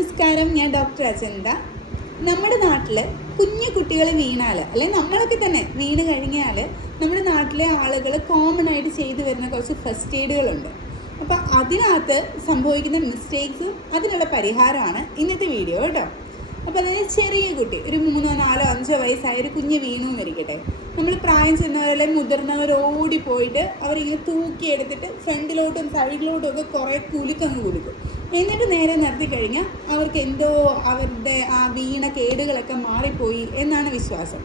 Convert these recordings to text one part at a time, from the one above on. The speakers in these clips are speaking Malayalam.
നമസ്കാരം, ഞാൻ ഡോക്ടർ അജന്ത. നമ്മുടെ നാട്ടിൽ കുഞ്ഞു കുട്ടികൾ വീണാൽ, അല്ലെങ്കിൽ നമ്മളൊക്കെ തന്നെ വീണ് കഴിഞ്ഞാൽ നമ്മുടെ നാട്ടിലെ ആളുകൾ കോമൺ ആയിട്ട് ചെയ്തു വരുന്ന കുറച്ച് ഫസ്റ്റ് എയ്ഡുകളുണ്ട്. അപ്പോൾ അതിനകത്ത് സംഭവിക്കുന്ന മിസ്റ്റേക്സും അതിനുള്ള പരിഹാരമാണ് ഇന്നത്തെ വീഡിയോ കേട്ടോ. അപ്പോൾ അതായത് ചെറിയ കുട്ടി, ഒരു 3, 4, 5 വയസ്സായ ഒരു കുഞ്ഞ് വീണു എന്നിരിക്കട്ടെ. നമ്മൾ പ്രായം ചെന്നവരല്ലേ മുതിർന്നവർ ഓടിപ്പോയിട്ട് അവരിങ്ങനെ തൂക്കിയെടുത്തിട്ട് ഫ്രണ്ടിലോട്ടും സൈഡിലോട്ടും ഒക്കെ കുറേ കുലുക്കങ്ങ് കുലുക്കും. എന്നിട്ട് നേരെ നിർത്തി കഴിഞ്ഞാൽ അവർക്ക് എന്തോ അവരുടെ ആ വീണ കേടുകളൊക്കെ മാറിപ്പോയി എന്നാണ് വിശ്വാസം.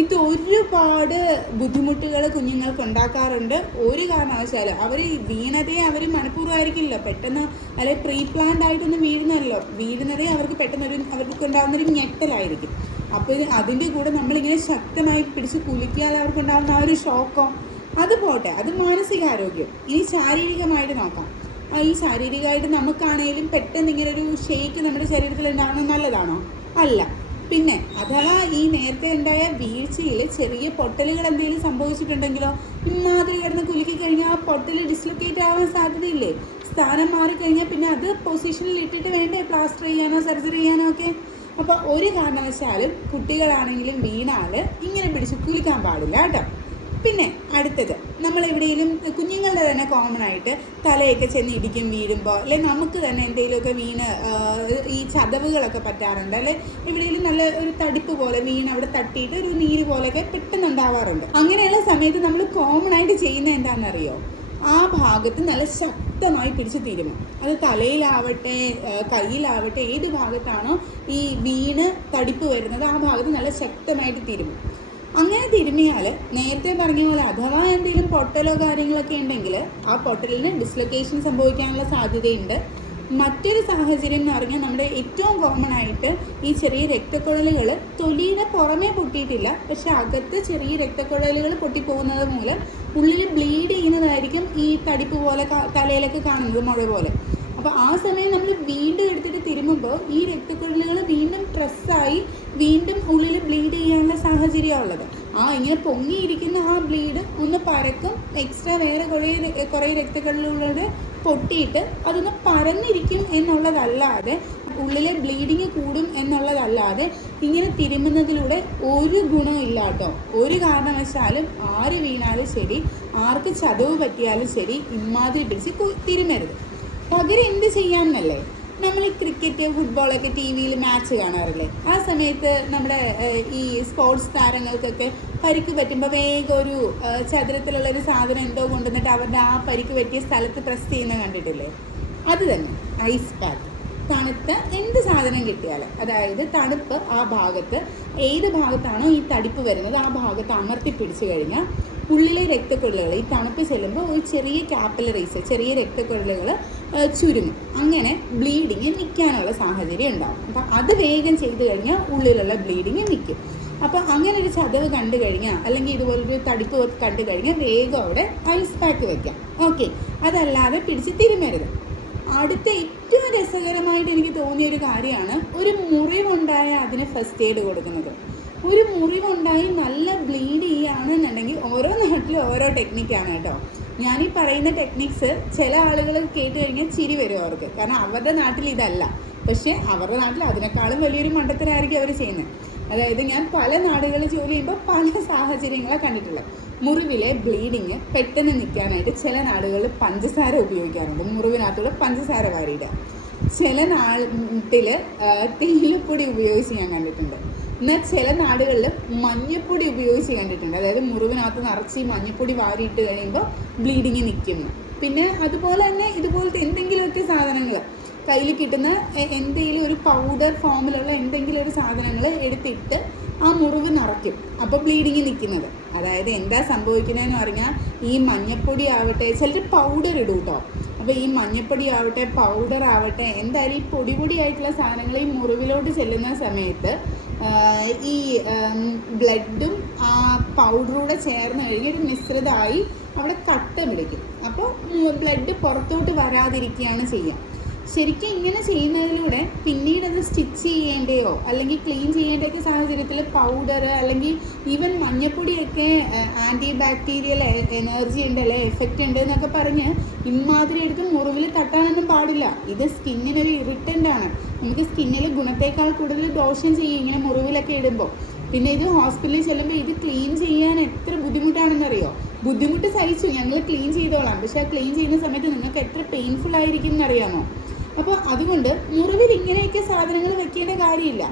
ഇത് ഒരുപാട് ബുദ്ധിമുട്ടുകൾ കുഞ്ഞുങ്ങൾക്ക് ഉണ്ടാക്കാറുണ്ട്. ഒരു കാരണവശാലും അവർ വീണതേ അവർ മനഃപൂർവ്വമായിരിക്കില്ല, പെട്ടെന്ന് അല്ലെങ്കിൽ പ്രീ പ്ലാൻഡ് ആയിട്ടൊന്നും വീഴുന്നതേ അവർക്ക് പെട്ടെന്ന് അവർക്ക് ഉണ്ടാകുന്നൊരു ഞെട്ടലായിരിക്കും. അപ്പോൾ അതിൻ്റെ കൂടെ നമ്മളിങ്ങനെ ശക്തമായി പിടിച്ച് കുലുക്കിയാൽ അവർക്കുണ്ടാകുന്ന ആ ഒരു ഷോക്കോ അത് പോട്ടെ, അത് മാനസികാരോഗ്യം. ഇനി ശാരീരികമായിട്ട് നോക്കാം. ഈ ശാരീരികമായിട്ട് നമുക്കാണെങ്കിലും പെട്ടെന്ന് ഇങ്ങനെ ഒരു ഷേക്ക് നമ്മുടെ ശരീരത്തിൽ ഉണ്ടാകുന്നത് നല്ലതാണോ? അല്ല. പിന്നെ അഥവാ ഈ നേരത്തെ ഉണ്ടായ വീഴ്ചയിൽ ചെറിയ പൊട്ടലുകൾ എന്തെങ്കിലും സംഭവിച്ചിട്ടുണ്ടെങ്കിലോ, ഇമാതിരി കിടന്ന് കുലുക്കി കഴിഞ്ഞാൽ ആ പൊട്ടൽ ഡിസ്ലൊക്കേറ്റ് ആവാൻ സാധ്യതയില്ലേ? സ്ഥാനം മാറിക്കഴിഞ്ഞാൽ പിന്നെ അത് പൊസിഷനിൽ ഇട്ടിട്ട് വേണ്ടേ പ്ലാസ്റ്റർ ചെയ്യാനോ സർജറി ചെയ്യാനോ ഒക്കെ. അപ്പോൾ ഒരു കാരണവശാലും കുട്ടികളാണെങ്കിലും വീണാൽ ഇങ്ങനെ പിടിച്ച് കുലിക്കാൻ പാടില്ല കേട്ടോ. പിന്നെ അടുത്തത്, നമ്മൾ എവിടെയെങ്കിലും കുഞ്ഞുങ്ങളുടെ തന്നെ കോമൺ ആയിട്ട് തലയൊക്കെ ചെന്ന് ഇടിക്കും വീഴുമ്പോൾ, അല്ലെങ്കിൽ നമുക്ക് തന്നെ എന്തെങ്കിലുമൊക്കെ വീണ് ഈ ചതവുകളൊക്കെ പറ്റാറുണ്ട്, അല്ലെ എവിടെയെങ്കിലും നല്ല ഒരു തടിപ്പ് പോലെ വീണ് അവിടെ തട്ടിയിട്ട് ഒരു നീര് പോലെയൊക്കെ പെട്ടെന്ന് ഉണ്ടാവാറുണ്ട്. അങ്ങനെയുള്ള സമയത്ത് നമ്മൾ കോമൺ ആയിട്ട് ചെയ്യുന്നത് എന്താണെന്നറിയോ? ആ ഭാഗത്ത് നല്ല ശക്തമായി പിടിച്ച് തിരുമും. അത് തലയിലാവട്ടെ കയ്യിലാവട്ടെ, ഏത് ഭാഗത്താണോ ഈ വീണ് തടിപ്പ് വരുന്നത് ആ ഭാഗത്ത് നല്ല ശക്തമായിട്ട് തിരുമും. അങ്ങനെ തിരുമിയാൽ നേരത്തെ പറഞ്ഞ പോലെ അഥവാ എന്തെങ്കിലും പൊട്ടലോ കാര്യങ്ങളൊക്കെ ഉണ്ടെങ്കിൽ ആ പൊട്ടലിന് ഡിസ്ലൊക്കേഷൻ സംഭവിക്കാനുള്ള സാധ്യതയുണ്ട്. മറ്റൊരു സാഹചര്യം എന്ന് പറഞ്ഞാൽ നമ്മുടെ ഏറ്റവും കോമൺ ആയിട്ട് ഈ ചെറിയ രക്തക്കുഴലുകൾ തൊലിയുടെ പുറമേ പൊട്ടിയിട്ടില്ല, പക്ഷെ അകത്ത് ചെറിയ രക്തക്കുഴലുകൾ പൊട്ടിപ്പോകുന്നത് മൂലം ഉള്ളിൽ ബ്ലീഡ് ചെയ്യുന്നതായിരിക്കും ഈ തടിപ്പ് പോലെ തലയിലൊക്കെ കാണുന്നത്, മുഴ പോലെ. അപ്പോൾ ആ സമയം നമ്മൾ വീണ്ടും എടുത്തിട്ട് തിരുമുമ്പോൾ ഈ രക്തക്കുഴലുകൾ വീണ്ടും പ്രസ്സായി വീണ്ടും ഉള്ളിൽ ബ്ലീഡ് ചെയ്യാനുള്ള സാഹചര്യമാണ് ഉള്ളത്. ഇങ്ങനെ പൊങ്ങിയിരിക്കുന്ന ആ ബ്ലീഡ് ഒന്ന് പരക്കും, എക്സ്ട്രാ വേറെ കുറേ രക്തക്കുഴലുകളുടെ പൊട്ടിയിട്ട് അതൊന്ന് പരന്നിരിക്കും എന്നുള്ളതല്ലാതെ, ഉള്ളിലെ ബ്ലീഡിങ് കൂടും എന്നുള്ളതല്ലാതെ ഇങ്ങനെ തിരുമുന്നതിലൂടെ ഒരു ഗുണം ഇല്ല കേട്ടോ. ഒരു കാരണവശാലും ആര് വീണാലും ശരി, ആർക്ക് ചതവ് പറ്റിയാലും ശരി, ഇമാതിരി പിടിച്ച് തിരുമരുത്. പകരം എന്ത് ചെയ്യാമെന്നല്ലേ, നമ്മൾ ഈ ക്രിക്കറ്റ് ഫുട്ബോളൊക്കെ ടി വിയിൽ മാച്ച് കാണാറില്ലേ? ആ സമയത്ത് നമ്മുടെ ഈ സ്പോർട്സ് താരങ്ങൾക്കൊക്കെ പരിക്ക് പറ്റുമ്പോൾ വേഗം ഒരു ചതുരത്തിലുള്ളൊരു സാധനം എന്തോ കൊണ്ടുവന്നിട്ട് അവരുടെ ആ പരിക്ക് പറ്റിയ സ്ഥലത്ത് പ്രസ് ചെയ്യുന്നത് കണ്ടിട്ടില്ലേ? അത് തന്നെ ഐസ് പാക്ക്. തണുത്ത എന്ത് സാധനം കിട്ടിയാലും, അതായത് തണുപ്പ് ആ ഭാഗത്ത് ഏത് ഭാഗത്താണോ ഈ തടിപ്പ് വരുന്നത് ആ ഭാഗത്ത് അമർത്തി പിടിച്ചു കഴിഞ്ഞാൽ ഉള്ളിലെ രക്തക്കുഴലുകൾ ഈ തണുപ്പ് ചെല്ലുമ്പോൾ ഒരു ചെറിയ കാപ്പിലറീസ്, ചെറിയ രക്തക്കുഴലുകൾ ചുരുങ്ങും. അങ്ങനെ ബ്ലീഡിങ് നിൽക്കാനുള്ള സാഹചര്യം ഉണ്ടാകും. അപ്പം അത് വേഗം ചെയ്ത് കഴിഞ്ഞാൽ ഉള്ളിലുള്ള ബ്ലീഡിങ് നിൽക്കും. അപ്പോൾ അങ്ങനെ ഒരു ചതവ് കണ്ടു കഴിഞ്ഞാൽ, അല്ലെങ്കിൽ ഇതുപോലൊരു തടിപ്പ് കണ്ടു കഴിഞ്ഞാൽ വേഗം അവിടെ ഐസ് പാക്ക് വയ്ക്കാം. ഓക്കെ, അതല്ലാതെ പിടിച്ച് തിരുമരുത്. അടുത്ത ഏറ്റവും രസകരമായിട്ട് എനിക്ക് തോന്നിയൊരു കാര്യമാണ് ഒരു മുറിവുണ്ടായ അതിന് ഫസ്റ്റ് എയ്ഡ് കൊടുക്കുന്നത്. ഒരു മുറിവുണ്ടായി നല്ല ബ്ലീഡ് ചെയ്യുകയാണെന്നുണ്ടെങ്കിൽ ഓരോ നാട്ടിലും ഓരോ ടെക്നിക്കാണ് കേട്ടോ. ഞാനീ പറയുന്ന ടെക്നിക്സ് ചില ആളുകൾ കേട്ട് കഴിഞ്ഞാൽ ചിരി വരും അവർക്ക്, കാരണം അവരുടെ നാട്ടിൽ ഇതല്ല. പക്ഷേ അവരുടെ നാട്ടിൽ അതിനേക്കാളും വലിയൊരു മണ്ടത്തരായിരിക്കും അവർ ചെയ്യുന്നത്. അതായത് ഞാൻ പല നാടുകളിൽ ജോലി ചെയ്യുമ്പോൾ പല സാഹചര്യങ്ങളെ കണ്ടിട്ടുള്ളത്. മുറിവിലെ ബ്ലീഡിങ് പെട്ടെന്ന് നിൽക്കാനായിട്ട് ചില നാടുകളിൽ പഞ്ചസാര ഉപയോഗിക്കാറുണ്ട്, മുറിവിനകത്തൂടെ പഞ്ചസാര വാരിയിടുക. ചില നാട്ടിൽ തേയിലപ്പൊടി ഉപയോഗിച്ച് ഞാൻ കണ്ടിട്ടുണ്ട്. എന്നാൽ ചില നാടുകളിൽ മഞ്ഞപ്പൊടി ഉപയോഗിച്ച് കണ്ടിട്ടുണ്ട്. അതായത് മുറിവിനകത്ത് നിറച്ച് മഞ്ഞപ്പൊടി വാരിയിട്ട് കഴിയുമ്പോൾ ബ്ലീഡിങ് നിൽക്കുന്നു. പിന്നെ അതുപോലെ തന്നെ ഇതുപോലത്തെ എന്തെങ്കിലുമൊക്കെ സാധനങ്ങൾ കയ്യിൽ കിട്ടുന്ന എന്തെങ്കിലും ഒരു പൗഡർ ഫോമിലുള്ള എന്തെങ്കിലും ഒരു സാധനങ്ങൾ എടുത്തിട്ട് ആ മുറിവ് നിറയ്ക്കും. അപ്പോൾ ബ്ലീഡിങ് നിൽക്കുന്നത്. അതായത് എന്താ സംഭവിക്കുന്നതെന്ന് പറഞ്ഞാൽ ഈ മഞ്ഞപ്പൊടി ആവട്ടെ, ചിലർ പൗഡർ ഇടും കേട്ടോ. അപ്പോൾ ഈ മഞ്ഞപ്പൊടി ആവട്ടെ പൗഡർ ആവട്ടെ എന്തായാലും ഈ പൊടിയായിട്ടുള്ള സാധനങ്ങൾ ഈ മുറിവിലോട്ട് ചെല്ലുന്ന സമയത്ത് ഈ ബ്ലഡും ആ പൗഡറൂടെ ചേർന്ന് കഴിഞ്ഞ് ഒരു മിശ്രിതമായി അവിടെ കട്ട പിടിക്കും. അപ്പോൾ ബ്ലഡ് പുറത്തോട്ട് വരാതിരിക്കുകയാണ് ചെയ്യുക. ശരിക്കും ഇങ്ങനെ ചെയ്യുന്നതിലൂടെ പിന്നീട് അത് സ്റ്റിച്ച് ചെയ്യേണ്ടയോ അല്ലെങ്കിൽ ക്ലീൻ ചെയ്യേണ്ടയൊക്കെ സാഹചര്യത്തിൽ പൗഡർ അല്ലെങ്കിൽ ഈവൻ മഞ്ഞപ്പൊടിയൊക്കെ ആൻറ്റി ബാക്ടീരിയൽ എനർജി ഉണ്ട് അല്ലെ എഫക്റ്റ് ഉണ്ട് എന്നൊക്കെ പറഞ്ഞ് ഇമാതിരി എടുത്ത് മുറിവിൽ തട്ടാനൊന്നും പാടില്ല. ഇത് സ്കിന്നിനൊരു ഇറിറ്റൻ്റ് ആണ്. നമുക്ക് സ്കിന്നിൽ ഗുണത്തേക്കാൾ കൂടുതൽ ദോഷം ചെയ്യും ഇങ്ങനെ മുറിവിലൊക്കെ ഇടുമ്പോൾ. പിന്നെ ഇത് ഹോസ്പിറ്റലിൽ ചെല്ലുമ്പോൾ ഇത് ക്ലീൻ ചെയ്യാൻ എത്ര ബുദ്ധിമുട്ടാണെന്നറിയോ? ബുദ്ധിമുട്ട് സഹിച്ചു, ഞങ്ങൾ ക്ലീൻ ചെയ്തോളാം, പക്ഷെ ആ ക്ലീൻ ചെയ്യുന്ന സമയത്ത് നിങ്ങൾക്ക് എത്ര പെയിൻഫുൾ ആയിരിക്കും എന്നറിയാമോ? അപ്പോൾ അതുകൊണ്ട് മുറിവിൽ ഇങ്ങനെയൊക്കെ സാധനങ്ങൾ വെക്കേണ്ട കാര്യമില്ല.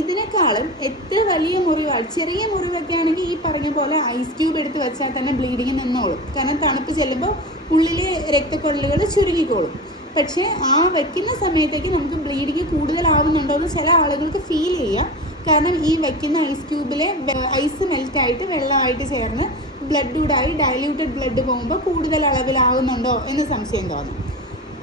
ഇതിനേക്കാളും എത്ര വലിയ മുറിവാണ്, ചെറിയ മുറിവൊക്കെ ആണെങ്കിൽ ഈ പറഞ്ഞ പോലെ ഐസ് ക്യൂബ് എടുത്ത് വെച്ചാൽ തന്നെ ബ്ലീഡിങ് നിന്നോളും. കാരണം തണുപ്പ് ചെല്ലുമ്പോൾ ഉള്ളിലെ രക്തക്കൊഴലുകൾ ചുരുങ്ങിക്കോളും. പക്ഷേ ആ വെക്കുന്ന സമയത്തേക്ക് നമുക്ക് ബ്ലീഡിങ് കൂടുതലാവുന്നുണ്ടോ എന്ന് ചില ആളുകൾക്ക് ഫീൽ ചെയ്യാം. കാരണം ഈ വെക്കുന്ന ഐസ് ക്യൂബിലെ ഐസ് മെൽറ്റായിട്ട് വെള്ളമായിട്ട് ചേർന്ന് ബ്ലഡ് കൂടായി ഡൈല്യൂട്ടഡ് ബ്ലഡ് പോകുമ്പോൾ കൂടുതൽ അളവിലാവുന്നുണ്ടോ എന്ന് സംശയം തോന്നും.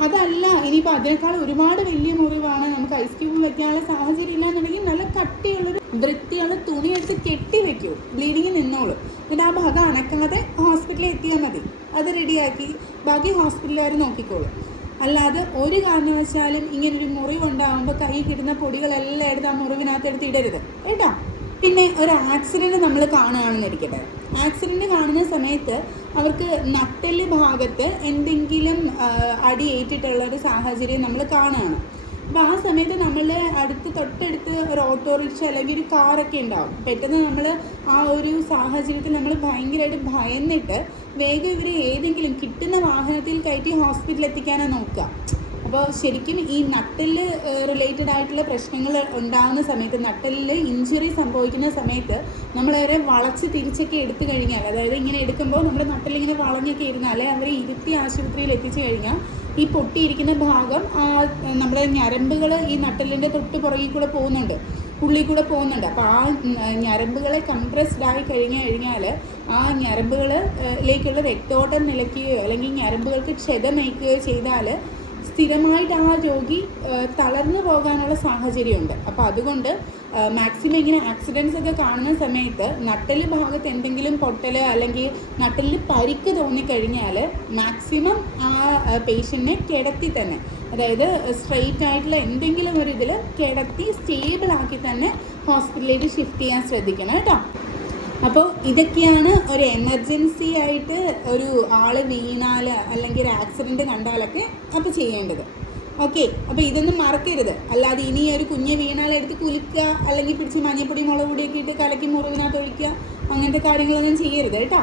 അതല്ല, ഇനിയിപ്പോൾ അതിനേക്കാൾ ഒരുപാട് വലിയ മുറിവാണ്, നമുക്ക് ഐസ് ക്യൂബ് വെക്കാനുള്ള സാഹചര്യം ഇല്ലാന്നുണ്ടെങ്കിൽ നല്ല കട്ടിയുള്ളൊരു വൃത്തിയുള്ള തുണി എടുത്ത് കെട്ടി വെക്കൂ, ബ്ലീഡിങ് നിന്നോളൂ. എന്നിട്ട് ആ ഭാഗം അനക്കാതെ ഹോസ്പിറ്റലിൽ എത്തിയാൽ മതി. അത് റെഡിയാക്കി ബാക്കി ഹോസ്പിറ്റലുകാർ നോക്കിക്കോളും. അല്ലാതെ ഒരു കാരണവശാലും ഇങ്ങനൊരു മുറിവുണ്ടാകുമ്പോൾ കൈ കിട്ടുന്ന പൊടികളെല്ലാം എടുത്ത് ആ മുറിവിനകത്തെടുത്ത് ഇടരുത് കേട്ടോ. പിന്നെ ഒരു ആക്സിഡൻറ്റ് നമ്മൾ കാണുകയാണെന്നിരിക്കട്ടെ. ആക്സിഡൻറ്റ് കാണുന്ന സമയത്ത് അവർക്ക് നട്ടെല്ല് ഭാഗത്ത് എന്തെങ്കിലും അടിയേറ്റിട്ടുള്ളൊരു സാഹചര്യം നമ്മൾ കാണുകയാണ്. അപ്പോൾ ആ സമയത്ത് നമ്മളുടെ തൊട്ടടുത്ത് ഒരു ഓട്ടോറിക്ഷ അല്ലെങ്കിൽ ഒരു കാറൊക്കെ ഉണ്ടാവും. പെട്ടെന്ന് നമ്മൾ ആ ഒരു സാഹചര്യത്തിൽ നമ്മൾ ഭയങ്കരമായിട്ട് ഭയന്നിട്ട് വേഗം ഇവരെ ഏതെങ്കിലും കിട്ടുന്ന വാഹനത്തിൽ കയറ്റി ഹോസ്പിറ്റലിൽ എത്തിക്കാനാണ് നോക്കുക. അപ്പോൾ ശരിക്കും ഈ നട്ടെല്ല് റിലേറ്റഡ് ആയിട്ടുള്ള പ്രശ്നങ്ങൾ ഉണ്ടാകുന്ന സമയത്ത്, നട്ടെല്ലിൽ ഇഞ്ചുറി സംഭവിക്കുന്ന സമയത്ത് നമ്മളവരെ വളച്ച് തിരിച്ചൊക്കെ എടുത്തു കഴിഞ്ഞാൽ, അതായത് ഇങ്ങനെ എടുക്കുമ്പോൾ നമ്മുടെ നട്ടെല്ലിങ്ങനെ വളഞ്ഞൊക്കെ ഇരുന്നാൽ അവരെ ഇരുത്തി ആശുപത്രിയിൽ എത്തിച്ചു കഴിഞ്ഞാൽ ഈ പൊട്ടിയിരിക്കുന്ന ഭാഗം നമ്മുടെ ഞരമ്പുകൾ ഈ നട്ടെല്ലിൻ്റെ തൊട്ട് പുറകിൽ കൂടെ പോകുന്നുണ്ട്, ഉള്ളിൽ കൂടെ പോകുന്നുണ്ട്. അപ്പോൾ ആ ഞരമ്പുകളെ കംപ്രസ്ഡ് ആയി കഴിഞ്ഞാൽ ആ ഞരമ്പുകളിലേക്കുള്ള രക്തോട്ടം നിലയ്ക്കുകയോ അല്ലെങ്കിൽ ഞരമ്പുകൾക്ക് ക്ഷതമേൽക്കുകയോ ചെയ്താൽ സ്ഥിരമായിട്ട് ആ രോഗി തളർന്നു പോകാനുള്ള സാഹചര്യമുണ്ട്. അപ്പോൾ അതുകൊണ്ട് മാക്സിമം ഇങ്ങനെ ആക്സിഡൻറ്റ്സ് ഒക്കെ കാണുന്ന സമയത്ത് നട്ടെല്ല് ഭാഗത്ത് എന്തെങ്കിലും പൊട്ടൽ അല്ലെങ്കിൽ നട്ടെല്ലിൽ പരിക്ക് തോന്നിക്കഴിഞ്ഞാൽ മാക്സിമം ആ പേഷ്യൻറ്റിനെ കിടത്തി തന്നെ, അതായത് സ്ട്രെയിറ്റ് ആയിട്ടുള്ള എന്തെങ്കിലും ഒരു ഇതിൽ കിടത്തി സ്റ്റേബിളാക്കി തന്നെ ഹോസ്പിറ്റലിലേക്ക് ഷിഫ്റ്റ് ചെയ്യാൻ ശ്രദ്ധിക്കണം കേട്ടോ. അപ്പോൾ ഇതൊക്കെയാണ് ഒരു എമർജൻസി ആയിട്ട് ഒരു ആൾ വീണാൽ അല്ലെങ്കിൽ ഒരു ആക്സിഡൻറ്റ് കണ്ടാലൊക്കെ അപ്പോൾ ചെയ്യേണ്ടത്. ഓക്കെ, അപ്പോൾ ഇതൊന്നും മറക്കരുത്. അല്ലാതെ ഇനി ഒരു കുഞ്ഞ് വീണാൽ എടുത്ത് കുലുക്കുക അല്ലെങ്കിൽ പിടിച്ച് മഞ്ഞപ്പൊടി മുളക് പൊടിയൊക്കെ ഇട്ട് കലക്കി മുറിവിനകത്ത് ഒഴിക്കുക, അങ്ങനത്തെ കാര്യങ്ങളൊന്നും ചെയ്യരുത് കേട്ടോ.